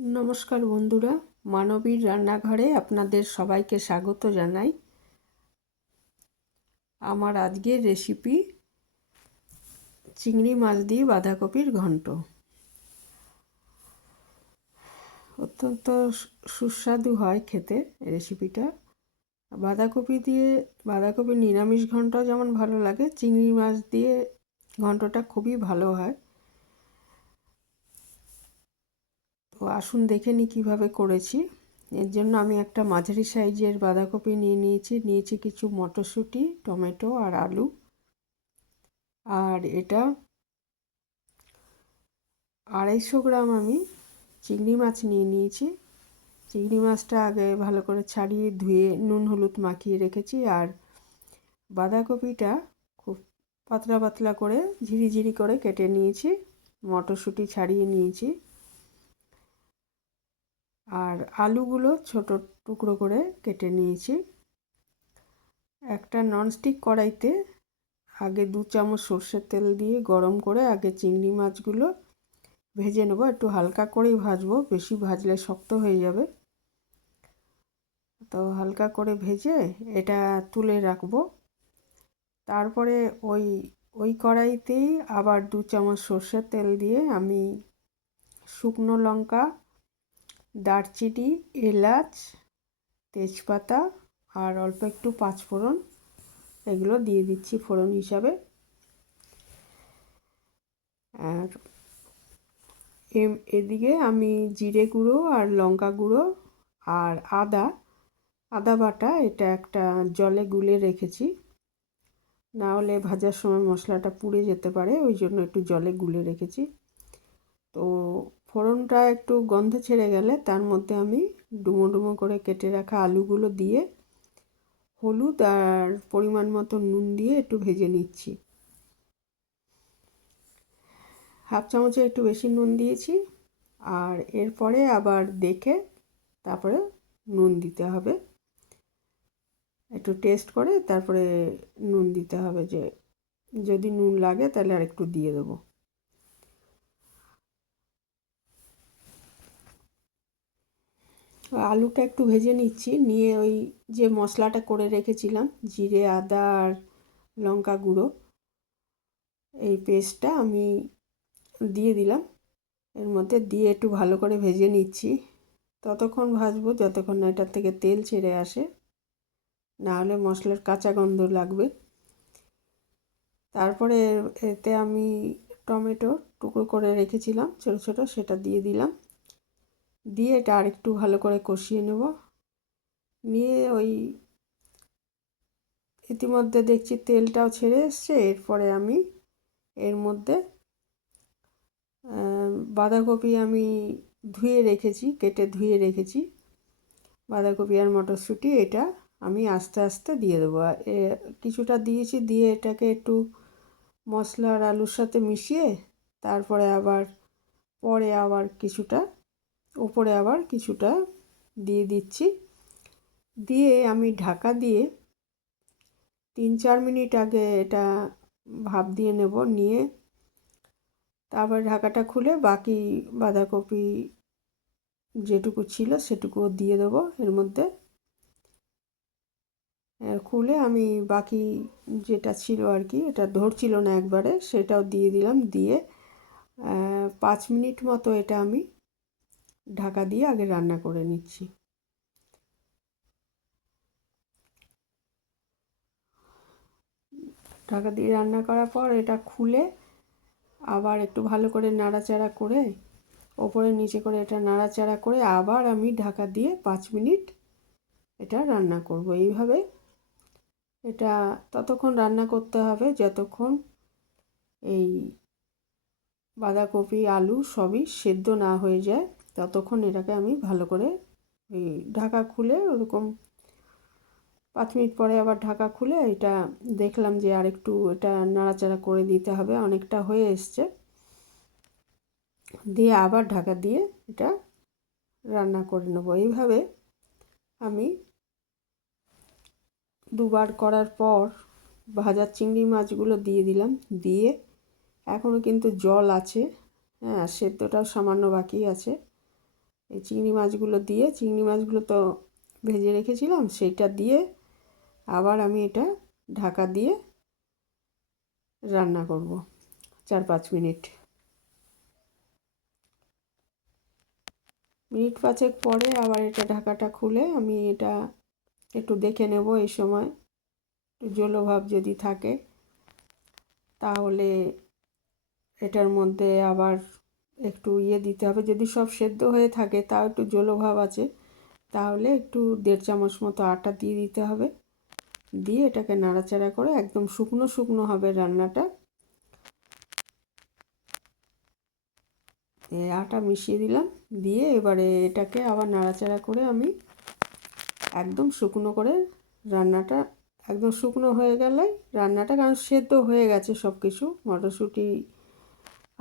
নমস্কার বন্ধুরা, মানবীর রান্নাঘরে আপনাদের সবাইকে স্বাগত জানাই। আমার আজকের রেসিপি চিংড়ি মাছ দিয়ে বাঁধাকপির ঘন্ট। অত্যন্ত সুস্বাদু হয় খেতে রেসিপিটা। বাঁধাকপির নিরামিষ ঘন্ট যেমন ভালো লাগে, চিংড়ি মাছ দিয়ে ঘন্টটা খুবই ভালো হয়। তো আসুন দেখে নিই কীভাবে করেছি। এর জন্য আমি একটা মাঝারি সাইজের বাঁধাকপি নিয়েছি কিছু মটরশুঁটি, টমেটো আর আলু। আর এটা 250 গ্রাম আমি চিংড়ি মাছ নিয়েছি। চিংড়ি মাছটা আগে ভালো করে ছাড়িয়ে ধুয়ে নুন হলুদ মাখিয়ে রেখেছি। আর বাঁধাকপিটা খুব পাতলা পাতলা করে ঝিরিঝিরি করে কেটে নিয়েছি, মটরশুঁটি ছাড়িয়ে নিয়েছি। আর আলুগুলো ছোট টুকরো করে কেটে নিয়েছি। একটা ননস্টিক কড়াইতে আগে 2 চামচ সর্ষের তেল দিয়ে গরম করে আগে চিংড়ি মাছগুলো ভেজে নেব। একটু হালকা করেই ভাজবো, বেশি ভাজলে শক্ত হয়ে যাবে। তো হালকা করে ভেজে এটা তুলে রাখবো। তারপরে ওই কড়াইতেই আবার 2 চামচ সর্ষের তেল দিয়ে আমি শুকনো লঙ্কা, দারচিনি, এলাচ, তেজপাতা আর অল্প একটু পাঁচফোড়ন এগুলো দিয়ে দিচ্ছি ফোড়ন হিসাবে। আর এদিকে আমি জিরে গুঁড়ো আর লঙ্কা গুঁড়ো আর আদা বাটা এটা একটা জলে গুলে রেখেছি, না হলে ভাজার সময় মশলাটা পুড়ে যেতে পারে, ওই জন্য একটু জলে গুলে রেখেছি। তো ফোড়নটা একটু গন্ধ ছেড়ে গেলে তার মধ্যে আমি ডুমো ডুমো করে কেটে রাখা আলুগুলো দিয়ে হলুদ আর পরিমাণ মতো নুন দিয়ে একটু ভেজে নিচ্ছি। হাফ চামচে একটু বেশি নুন দিয়েছি। আর এরপরে আবার দেখে তারপরে নুন দিতে হবে, একটু টেস্ট করে তারপরে নুন দিতে হবে, যে যদি নুন লাগে তাহলে আর একটু দিয়ে দেবো। আলুটা একটু ভেজে নিচ্ছি, নিয়ে ওই যে মশলাটা করে রেখেছিলাম জিরে, আদা আর লঙ্কা গুঁড়ো, এই পেস্টটা আমি দিয়ে দিলাম এর মধ্যে, দিয়ে একটু ভালো করে ভেজে নিচ্ছি। ততক্ষণ ভাজবো যতক্ষণ না এটার থেকে তেল ছেড়ে আসে, না হলে মশলার কাঁচা গন্ধ লাগবে। তারপরে এতে আমি টমেটো টুকরো করে রেখেছিলাম ছোটো ছোটো, সেটা দিয়ে দিলাম। দিয়ে এটা আরেকটু ভালো করে কষিয়ে নেব। নিয়ে ওই ইতিমধ্যে দেখছি তেলটাও ছেড়ে এসছে। এরপরে আমি এর মধ্যে বাঁধাকপি আমি কেটে ধুয়ে রেখেছি বাঁধাকপি আর মটরশুঁটি, এটা আমি আস্তে আস্তে দিয়ে দেবো। কিছুটা দিয়েছি, দিয়ে এটাকে একটু মশলা আর আলুর সাথে মিশিয়ে তারপরে আবার কিছুটা দিয়ে দিচ্ছি। দিয়ে আমি ঢাকা দিয়ে 3-4 মিনিট আগে এটা ভাপ দিয়ে নেব। নিয়ে তারপর ঢাকাটা খুলে বাকি বাঁধাকপি যেটুকু ছিল সেটুকুও দিয়ে দেবো এর মধ্যে। খুলে আমি বাকি যেটা ছিল আর কি, এটা ধরছিল না একবারে, সেটাও দিয়ে দিলাম। দিয়ে 5 মিনিট মতো এটা আমি ঢাকা দিয়ে আগে রান্না করে নিচ্ছি। ঢাকা দিয়ে রান্না করার পর এটা খুলে আবার একটু ভালো করে নাড়াচাড়া করে, ওপরে নিচে করে এটা নাড়াচাড়া করে আবার আমি ঢাকা দিয়ে 5 মিনিট এটা রান্না করব। এইভাবে এটা ততক্ষণ রান্না করতে হবে যতক্ষণ এই বাঁধাকপি আলু সবই সেদ্ধ না হয়ে যায়। ততক্ষণ এটাকে আমি ভালো করে এই ঢাকা খুলে ওরকম 5 মিনিট পরে আবার ঢাকা খুলে এটা দেখলাম যে আরেকটু এটা নাড়াচাড়া করে দিতে হবে, অনেকটা হয়ে এসছে। দিয়ে আবার ঢাকা দিয়ে এটা রান্না করে নেব। এইভাবে আমি দুবার করার পর ভাজা চিংড়ি মাছগুলো দিয়ে দিলাম। দিয়ে এখনও কিন্তু জল আছে, হ্যাঁ সেদ্ধটাও সামান্য বাকি আছে। এই চিংড়ি মাছগুলো দিয়ে, চিংড়ি মাছগুলো তো ভেজে রেখেছিলাম, সেইটা দিয়ে আবার আমি এটা ঢাকা দিয়ে রান্না করব 4-5 মিনিট। মিনিট 5 পরে আবার এটা ঢাকাটা খুলে আমি এটা একটু দেখে নেব। এই সময় একটু জলভাব যদি থাকে তাহলে এটার মধ্যে আবার একটু দিতে হবে। যদি সব সেদ্ধ হয়ে থাকে তাও একটু জলভাব আছে, তাহলে একটু 1.5 চামচ মতো আটা দিয়ে দিতে হবে। দিয়ে এটাকে নাড়াচাড়া করে একদম শুকনো শুকনো হবে রান্নাটা। আটা মিশিয়ে দিলাম, দিয়ে এবারে এটাকে আবার নাড়াচাড়া করে আমি একদম শুকনো করে রান্নাটা, একদম শুকনো হয়ে গেলে রান্নাটা, কারণ সেদ্ধ হয়ে গেছে সব কিছু, মটরশুঁটি,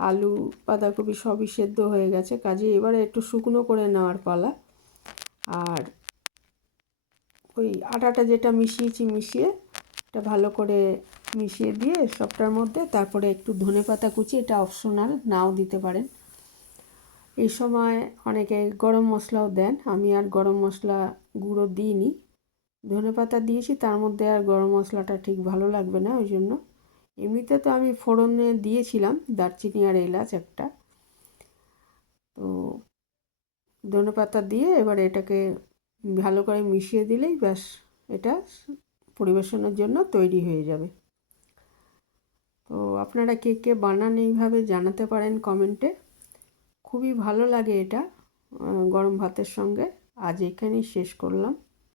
আলু, বাঁধাকপি সবই সেদ্ধ হয়ে গেছে, কাজে এবারে একটু শুকনো করে নেওয়ার পালা। আর ওই আটাটা যেটা মিশিয়ে এটা ভালো করে মিশিয়ে দিয়ে সবটার মধ্যে তারপরে একটু ধনেপাতা কুচি, এটা অপশনাল, নাও দিতে পারেন। এই সময় অনেকে গরম মশলাও দেন, আমি আর গরম মশলা গুঁড়ো দিইনি, ধনেপাতা দিয়েছি, তার মধ্যে আর গরম মশলাটা ঠিক ভালো লাগবে না, ওই জন্য। এমনিতে তো আমি ফোড়নে দিয়েছিলাম দারচিনি আর এলাচ একটা। তো ধনেপাতা দিয়ে এবার এটাকে ভালো করে মিশিয়ে দিলেই ব্যাস, এটা পরিবেশনের জন্য তৈরি হয়ে যাবে। তো আপনারা কে কে বানান এইভাবে জানাতে পারেন কমেন্টে। খুবই ভালো লাগে এটা গরম ভাতের সঙ্গে। আজ এখানেই শেষ করলাম।